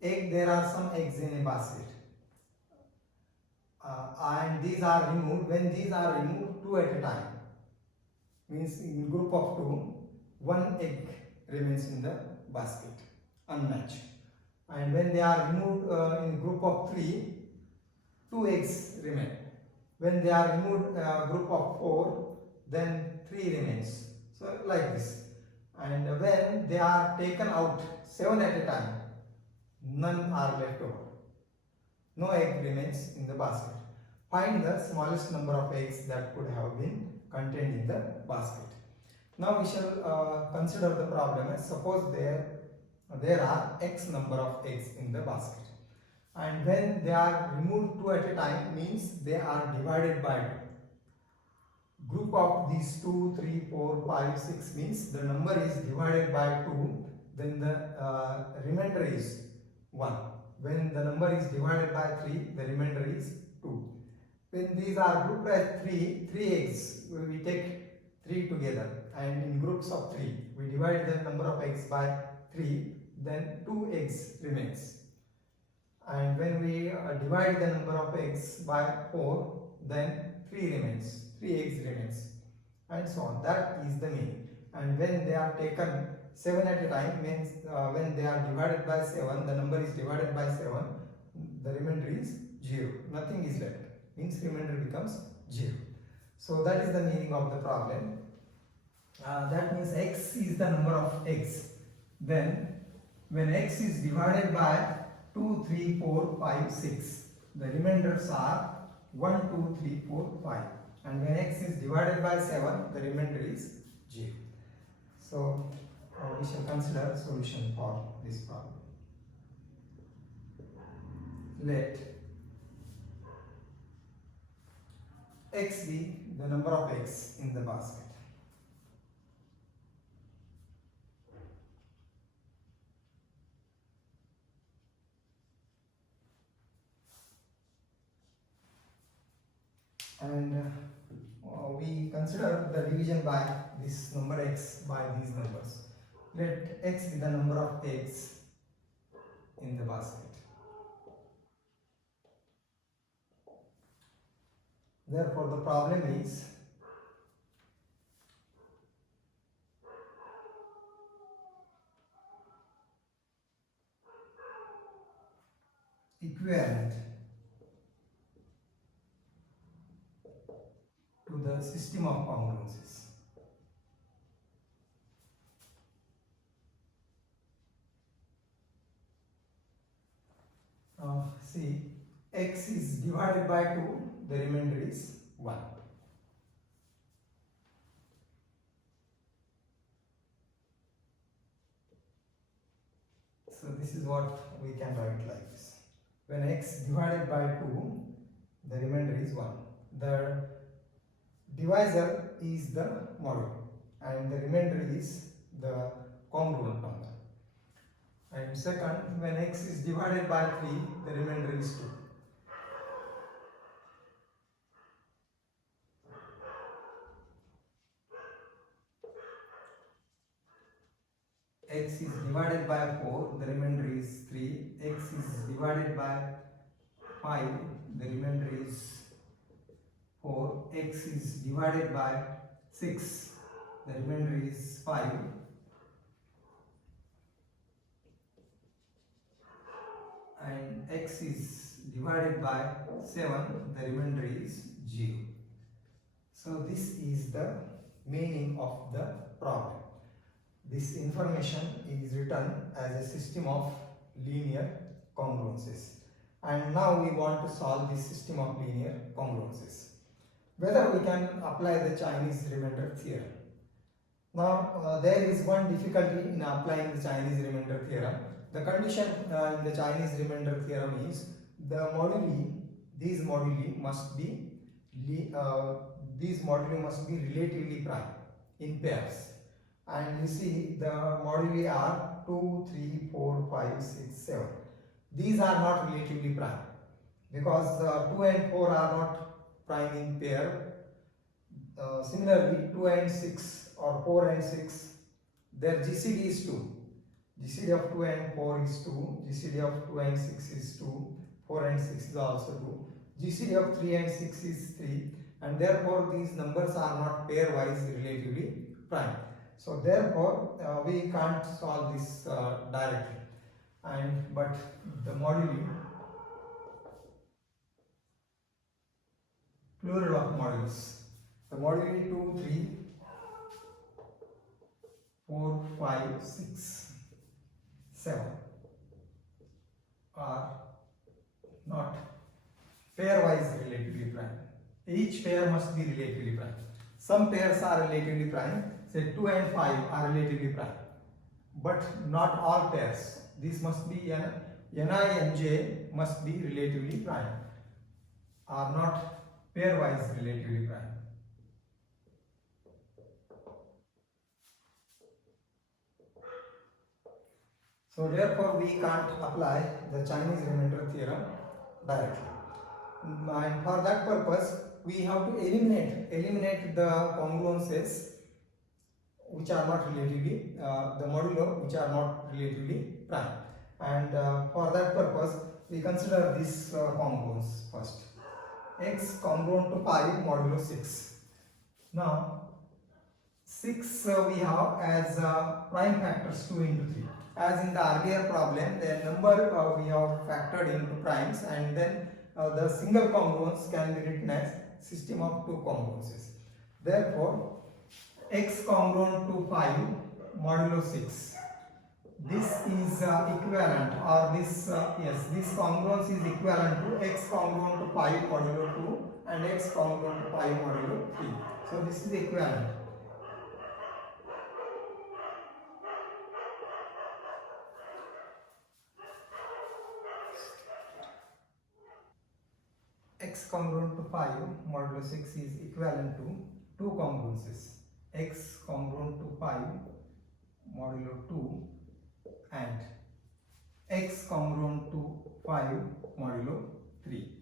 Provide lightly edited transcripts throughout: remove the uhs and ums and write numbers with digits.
there are some eggs in a basket, and these are removed. When these are removed two at a time, means in group of two, one egg remains in the basket unmatched, and when they are removed in group of three, two eggs remain. When they are removed group of four, then three remains. So like this. And when they are taken out seven at a time, none are left over. No egg remains in the basket. Find the smallest number of eggs that could have been contained in the basket. Now we shall consider the problem as suppose there are x number of eggs in the basket, and when they are removed two at a time means they are divided by two. Group of these 2, 3, 4, 5, 6 means the number is divided by 2, then the remainder is 1. When the number is divided by 3, the remainder is 2. When these are grouped as 3 eggs, we take 3 together, and in groups of 3, we divide the number of eggs by 3, then 2 eggs remains. And when we divide the number of eggs by 4, then 3 remains. 3 eggs remains, and so on. That is the meaning. And when they are taken 7 at a time means when they are divided by 7, the number is divided by 7, the remainder is 0. Nothing is left, means remainder becomes 0. So that is the meaning of the problem. That means x is the number of eggs. Then when x is divided by 2, 3, 4, 5, 6, the remainders are 1, 2, 3, 4, 5. And when x is divided by 7, the remainder is 0. So we shall consider a solution for this problem. Let x be the number of eggs in the basket. And we consider the division by this number x by these numbers. Let x be the number of eggs in the basket. Therefore, the problem is equivalent to the system of congruences. Now see, x is divided by 2, the remainder is 1. So this is what we can write like this. When x divided by 2, the remainder is 1. The divisor is the module, and the remainder is the congruent number. And second, when x is divided by 3, the remainder is 2. X is divided by 4, the remainder is 3. X is divided by 5, the remainder is 4. X is divided by 6, the remainder is 5. And x is divided by 7, the remainder is 0. So this is the meaning of the problem. This information is written as a system of linear congruences. And now we want to solve this system of linear congruences. Whether we can apply the Chinese remainder theorem. Now there is one difficulty in applying the Chinese remainder theorem. The condition in the Chinese remainder theorem is the moduli, these moduli must be relatively prime in pairs. And you see the moduli are 2, 3, 4, 5, 6, 7. These are not relatively prime because 2 and 4 are not prime in pair. Similarly, 2 and 6 or 4 and 6, their GCD is 2. GCD of 2 and 4 is 2, GCD of 2 and 6 is 2, 4 and 6 is also 2, GCD of 3 and 6 is 3, and therefore these numbers are not pairwise relatively prime. So therefore we can't solve this directly, but the moduli, plural of modulus, the moduli 2, 3, 4, 5, 6, 7 are not pairwise relatively prime. Each pair must be relatively prime. Some pairs are relatively prime, say 2 and 5 are relatively prime, but not all pairs. This must be Ni and J must be relatively prime, are not pairwise relatively prime. So therefore we can't apply the Chinese remainder theorem directly. And for that purpose we have to eliminate the congruences which are not relatively the modulo which are not relatively prime, and for that purpose we consider this congruence first. X congruent to 5 modulo 6. Now 6 we have as prime factors 2 into 3. As in the earlier problem, the number we have factored into primes, and then the single congruence can be written as system of two congruences. Therefore, x congruent to 5 modulo 6. This is equivalent, or this this congruence is equivalent to x congruent to 5 modulo 2 and x congruent to 5 modulo 3. So this is equivalent. X congruent to 5 modulo 6 is equivalent to two congruences, x congruent to 5 modulo 2 and x congruent to 5 modulo 3.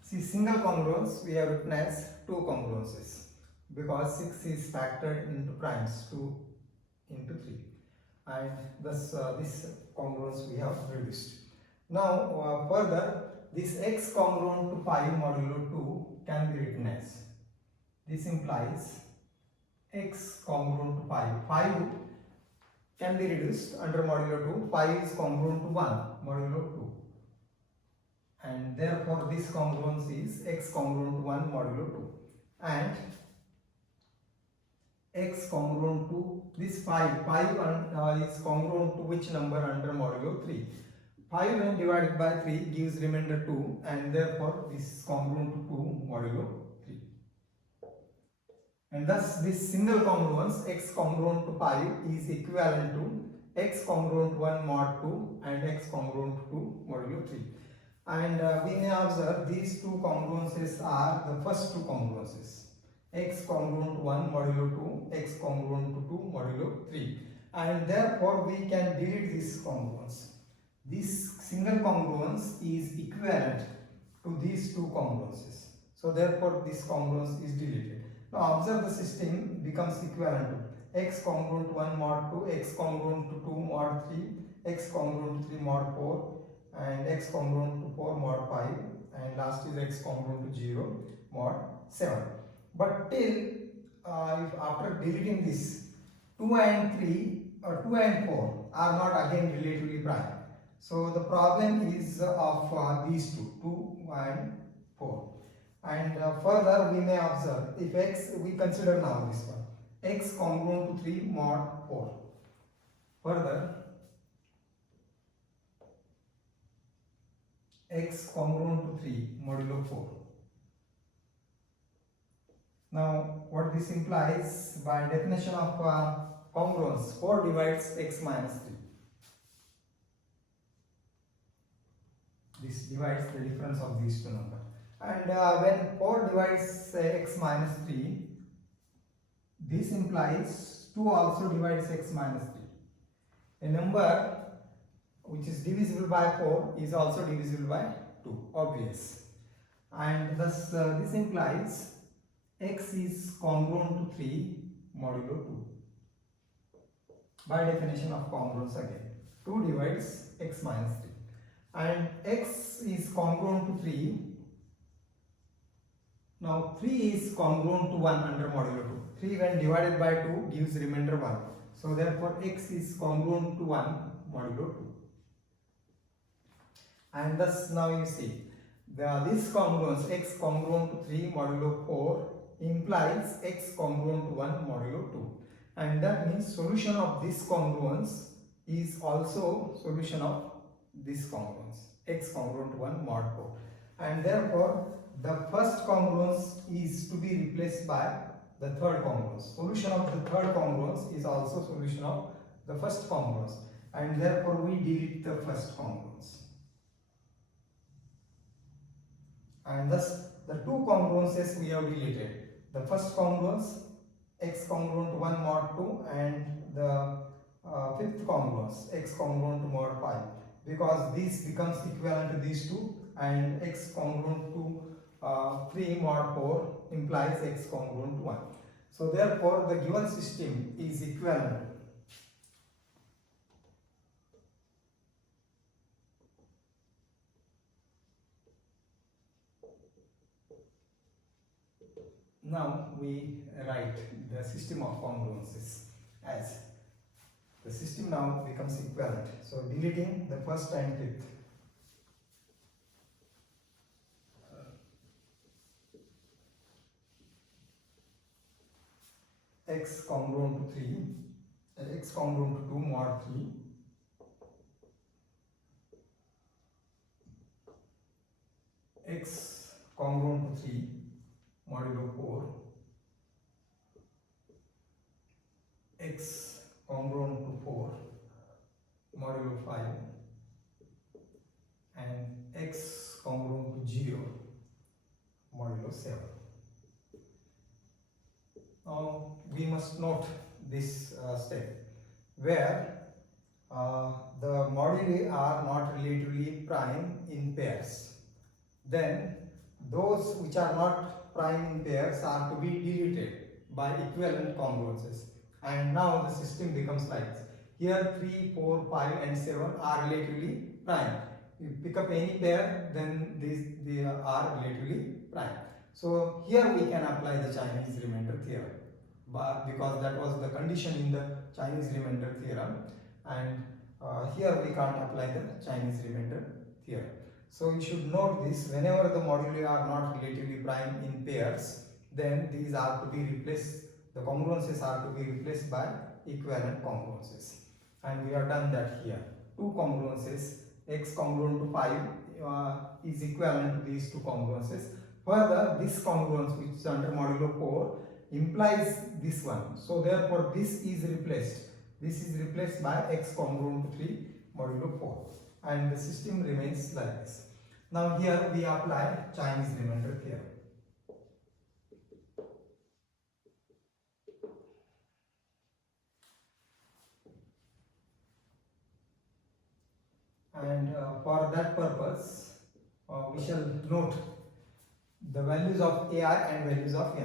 See, single congruence we have written as two congruences because 6 is factored into primes 2 into 3, and thus this congruence we have reduced. Now further, this x congruent to 5 modulo 2 can be written as, this implies x congruent to 5. 5 can be reduced under modulo 2. 5 is congruent to 1 modulo 2. And therefore this congruence is x congruent to 1 modulo 2. And x congruent to this 5. 5 is congruent to which number under modulo 3? 5 when divided by 3 gives remainder 2, and therefore this is congruent to 2 modulo 3. And thus this single congruence x congruent to 5 is equivalent to x congruent to 1 mod 2 and x congruent to 2 modulo 3. And we may observe these two congruences are the first two congruences, x congruent to 1 modulo 2, x congruent to 2 modulo 3, and therefore we can delete this congruence. This single congruence is equivalent to these two congruences. So therefore this congruence is deleted. Now observe the system becomes equivalent to x congruent to 1 mod 2, x congruent to 2 mod 3, x congruent to 3 mod 4, and x congruent to 4 mod 5, and last is x congruent to 0 mod 7. But till if after deleting this, 2 and 3 or 2 and 4 are not again relatively prime. So the problem is of these two, 2 and 4. And further we may observe, if x, we consider now this one, x congruent to 3 mod 4. Further, x congruent to 3 modulo 4. Now what this implies by definition of congruence, 4 divides x minus 3. This divides the difference of these two numbers. And when 4 divides x minus 3, this implies 2 also divides x minus 3. A number which is divisible by 4 is also divisible by 2, obvious. And thus this implies x is congruent to 3 modulo 2. by definition of congruence again. 2 divides x minus 3 and x is congruent to 3. Now 3 is congruent to 1 under modulo 2. 3 when divided by 2 gives remainder 1. So therefore x is congruent to 1 modulo 2. And thus now you see this congruence x congruent to 3 modulo 4 implies x congruent to 1 modulo 2. And that means solution of this congruence is also solution of this congruence, x congruent to 1 mod 4. And therefore the first congruence is to be replaced by the third congruence. Solution of the third congruence is also solution of the first congruence, and therefore we delete the first congruence. And thus the two congruences we have deleted. The first congruence x congruent to 1 mod 2 and the fifth congruence x congruent to mod 5, because this becomes equivalent to these two, and x congruent to 3 mod 4 implies x congruent to 1. So therefore the given system is equivalent. Now we write the system of congruences as the system now becomes equivalent. So deleting the first and fifth. X congruent to 3, x congruent to 2 mod 3, x congruent to 3 modulo 4, x congruent to 4 modulo 5, and x congruent to 0 modulo 7. Now we must note this step where the moduli are not relatively prime in pairs. Then those which are not prime in pairs are to be deleted by equivalent congruences. And now the system becomes like this. Here 3, 4, 5 and 7 are relatively prime. You pick up any pair, then they are relatively prime. So here we can apply the Chinese remainder theorem, because that was the condition in the Chinese remainder theorem, and here we can't apply the Chinese remainder theorem. So you should note this: whenever the moduli are not relatively prime in pairs, then these are to be replaced, the congruences are to be replaced by equivalent congruences, and we have done that here. Two congruences, x congruent to 5 is equivalent to these two congruences. Further, this congruence, which is under modulo 4, implies this one. So therefore this is replaced. This is replaced by x congruent to 3 modulo 4. And the system remains like this. Now here we apply Chinese remainder theorem. And for that purpose, we shall note the values of ai and values of ni.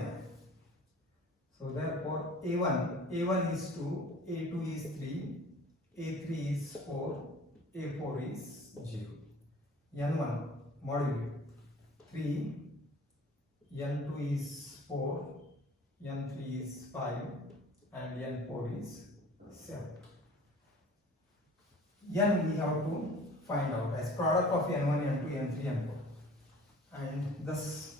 So therefore a1 is 2, a2 is 3, a3 is 4, a4 is 0. n1 moduli 3, n2 is 4, n3 is 5 and n4 is 7. N we have to find out as product of n1, n2, n3, n4, and thus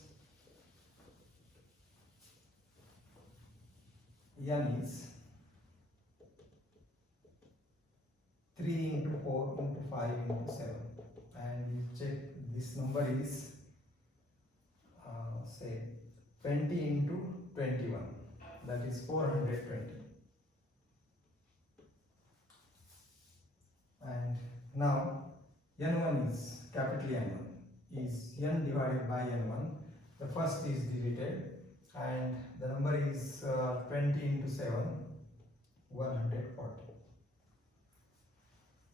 n is 3 into 4 into 5 into 7, and we check this number is say 20 into 21, that is 420. And now n1 is capital N1 is n divided by n1. The first is deleted, and the number is 20 into 7, 140.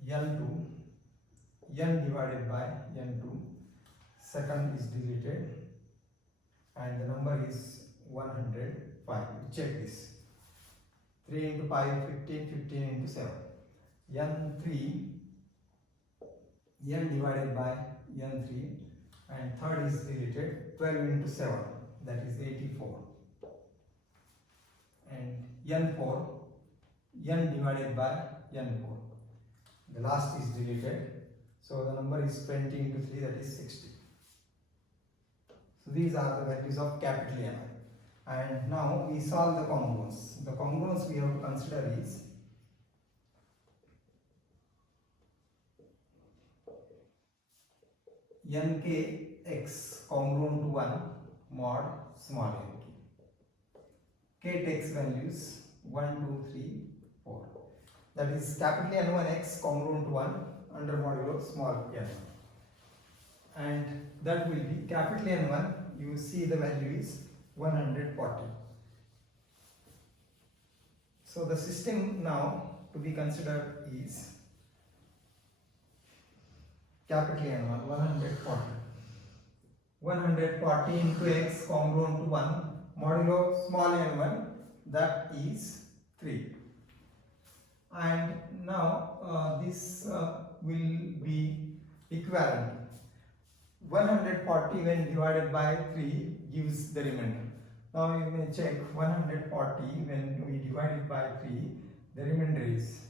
n2, n divided by n2, second is deleted, and the number is 105. Check this. 3 into 5, 15, 15 into 7. n3, n divided by n3, and third is deleted, 12 into 7, that is 84. And n4, n divided by n4. The last is deleted, so the number is 20 into 3, that is 60. So these are the values of capital N. And now we solve the congruence. The congruence we have to consider is nkx congruent to 1 mod small n. K takes values 1, 2, 3, 4. That is capital N1x congruent to 1 under modulo small n. And that will be capital N1, you see the value is 140. So the system now to be considered is capital N1 140. 140 into x congruent to 1 modulo small n1, that is 3. And now this will be equivalent. 140 when divided by 3 gives the remainder. Now you may check 140 when we divide it by 3, the remainder is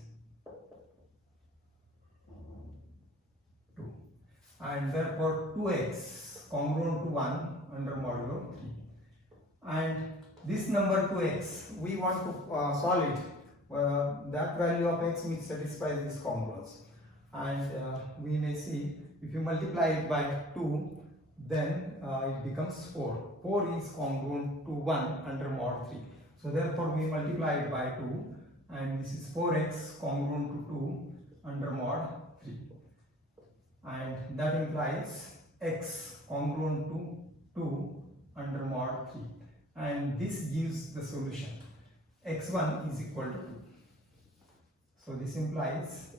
2. And therefore 2x congruent to 1 under modulo 3. And this number 2x, we want to solve it. That value of x which satisfies this congruence. And we may see if you multiply it by 2, then it becomes 4. 4 is congruent to 1 under mod 3. So therefore we multiply it by 2, and this is 4x congruent to 2 under mod 3. And that implies x congruent to 2 under mod 3. And this gives the solution. x1 is equal to 2. So this implies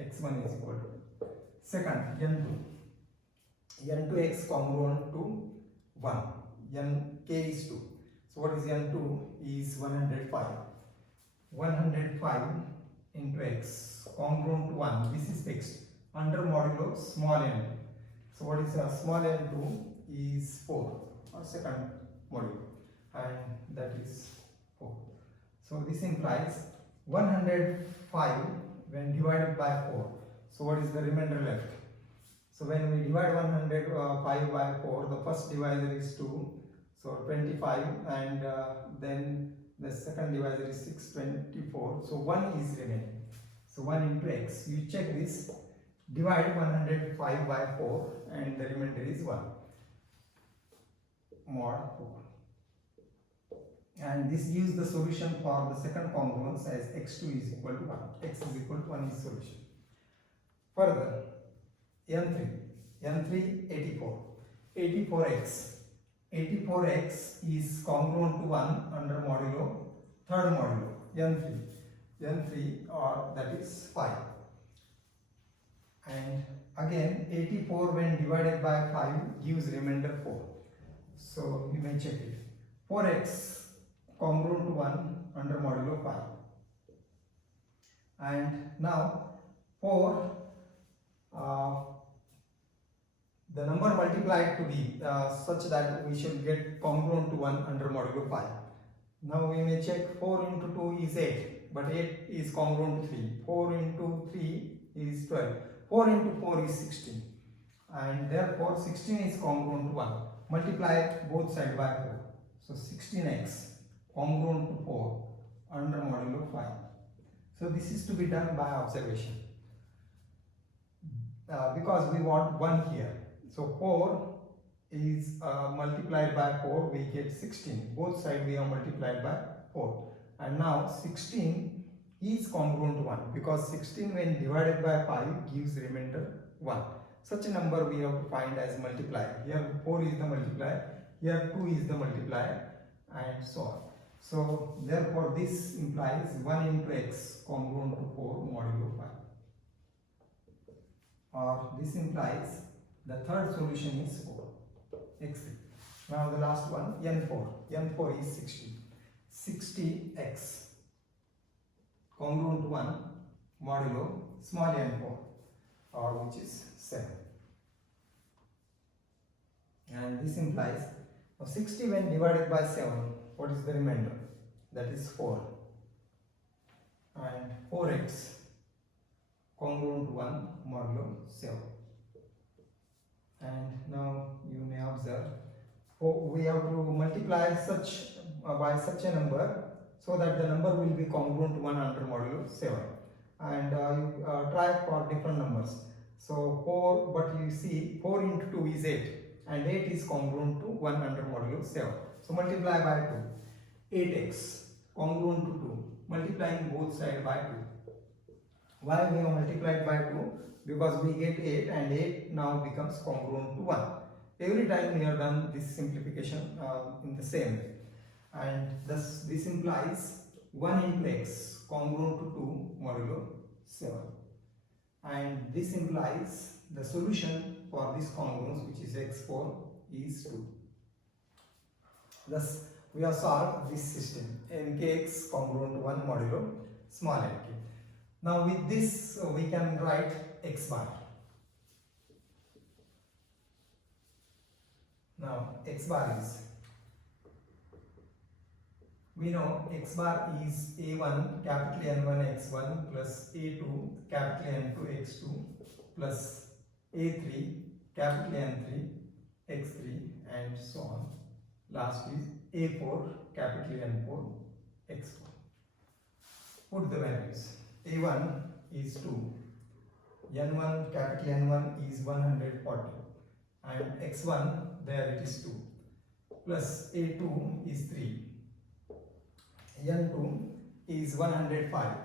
x1 is equal to 2. Second, n2. n2x congruent to 1. Nk is 2. So what is n2 is 105. 105 into x congruent to 1. This is fixed under modulo small n. So what is small n2 is 4, or second modulo, and that is 4. So this implies 105 when divided by 4. So what is the remainder left? So when we divide 105 by 4, the first divisor is 2, so 25, and then the second divisor is 624, so 1 is remaining. So 1 into x, you check this, divide 105 by 4, and the remainder is 1, mod 4. And this gives the solution for the second congruence as x2 is equal to 1, x is equal to 1 is solution. Further, n3 84, 84x is congruent to 1 under modulo third modulo n3 or that is 5. And again 84 when divided by 5 gives remainder 4. So you may check it. 4x congruent to 1 under modulo 5. And now 4, the number multiplied to be such that we should get congruent to 1 under modulo 5. Now we may check 4 into 2 is 8, but 8 is congruent to 3. 4 into 3 is 12. 4 into 4 is 16. And therefore 16 is congruent to 1. Multiply both sides by 4. So 16x congruent to 4 under modulo 5. So this is to be done by observation. Because we want 1 here. So 4 is multiplied by 4, we get 16. Both sides we have multiplied by 4. And now 16 is congruent to 1, because 16 when divided by 5 gives remainder 1. Such a number we have to find as multiplier. Here 4 is the multiplier, here 2 is the multiplier, and so on. So therefore this implies 1 into x congruent to 4 modulo 5. Or this implies the third solution is 4, x3. Now the last one, n4. n4 is 60. 60x congruent to 1 modulo small n4, or which is 7. And this implies 60 when divided by 7, what is the remainder? That is 4. And 4x congruent to 1 modulo 7. And now you may observe, we have to multiply such by such a number so that the number will be congruent to 1 under modulo 7. And you try for different numbers. So 4, but you see 4 into 2 is 8, and 8 is congruent to 1 under modulo 7. So multiply by 2. 8x congruent to 2, multiplying both sides by 2. Why we have multiplied by 2? Because we get 8, and 8 now becomes congruent to 1. Every time we have done this simplification in the same way. And thus this implies 1 into x congruent to 2 modulo 7. And this implies the solution for this congruence, which is x4, is 2. Thus we have solved this system, nkx congruent to 1 modulo small nk. Now with this we can write x bar. Now x bar is, we know x bar is a1 capital N1 x1 plus a2 capital N2 x2 plus a3 capital N3 x3 and so on. Last is a4 capital N4 x4. Put the values. A1 is 2, N1 capital N1 is 140, and x1 there it is 2, plus a2 is 3, N2 is 105,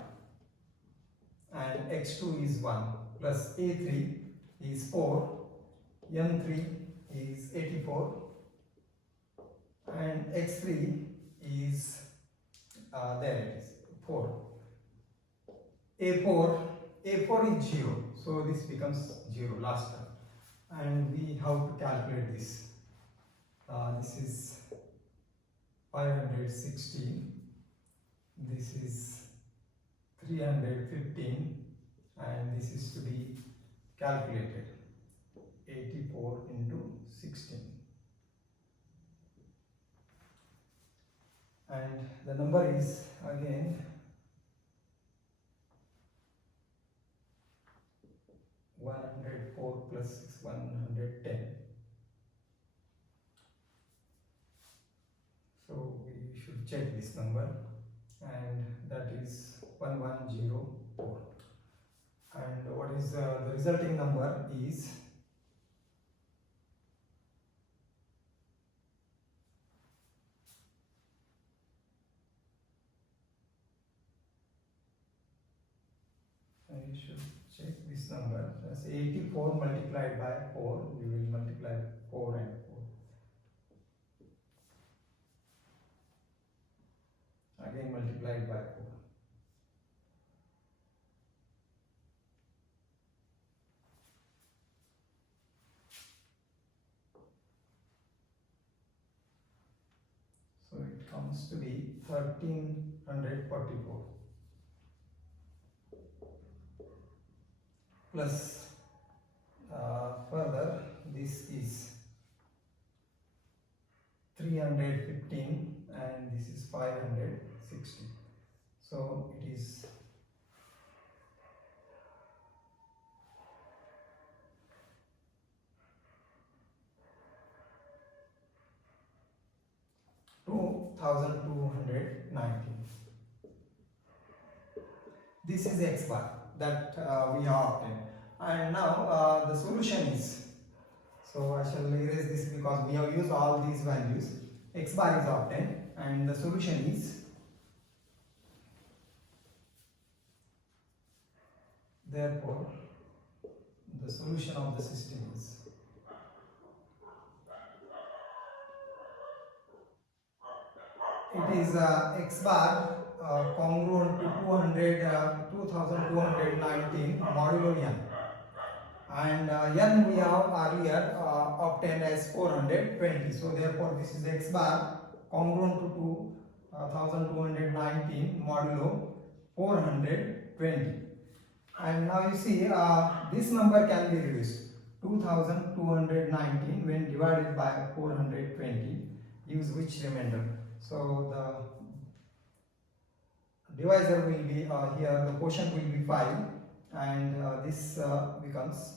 and x2 is 1, plus a3 is 4, N3 is 84, and x3 is there it is 4. A4 is 0, so this becomes 0 last time, and we have to calculate this. This is 516, this is 315, and this is to be calculated 84 into 16, and the number is again 104 plus 6, 110. So we should check this number, and that is 1104. And what is the resulting number is you should check this number. That's 84 multiplied by 4. We will multiply 4 and 4. Again multiplied by 4. So it comes to be 1344. Plus further this is 315, and this is 560. So it is 2219. This is x bar that we have obtained. And now the solution is, so I shall erase this because we have used all these values. X bar is obtained, and the solution is, therefore the solution of the system is x bar congruent to 2219 modulo n, and n we have earlier obtained as 420. So therefore this is x bar congruent to 2219 modulo 420. And now you see this number can be reduced. 2219 when divided by 420 gives which remainder? So the divisor will be here, the quotient will be 5, and this becomes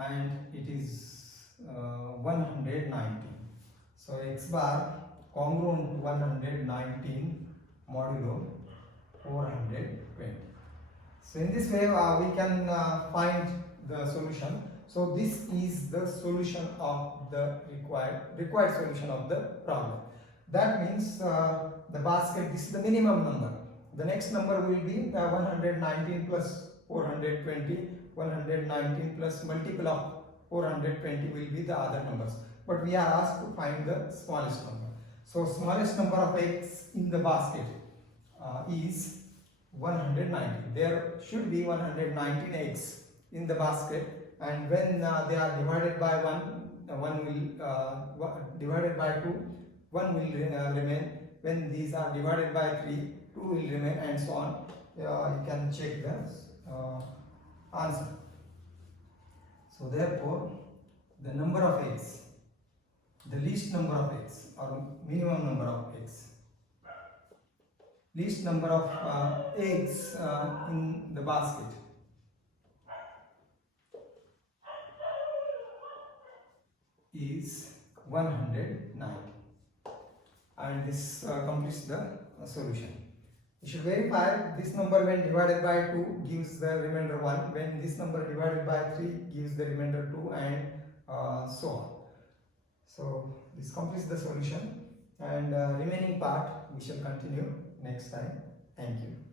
and it is 119. So x bar congruent to 119 modulo 420. So in this way we can find the solution. So this is the solution of the required solution of the problem. That means the basket, this is the minimum number. The next number will be 119 plus 420. 119 plus multiple of 420 will be the other numbers. But we are asked to find the smallest number. So smallest number of eggs in the basket is 190. There should be 119 eggs in the basket, and when they are divided by 1 will divided by 2, 1 will remain. When these are divided by 3, 2 will remain, and so on. You can check the answer. So therefore, the number of eggs, the least number of eggs or minimum number of eggs, least number of eggs in the basket is 190, and this completes the solution. You should verify this number when divided by 2 gives the remainder 1, when this number divided by 3 gives the remainder 2, and so on. So this completes the solution, and remaining part we shall continue next time. Thank you.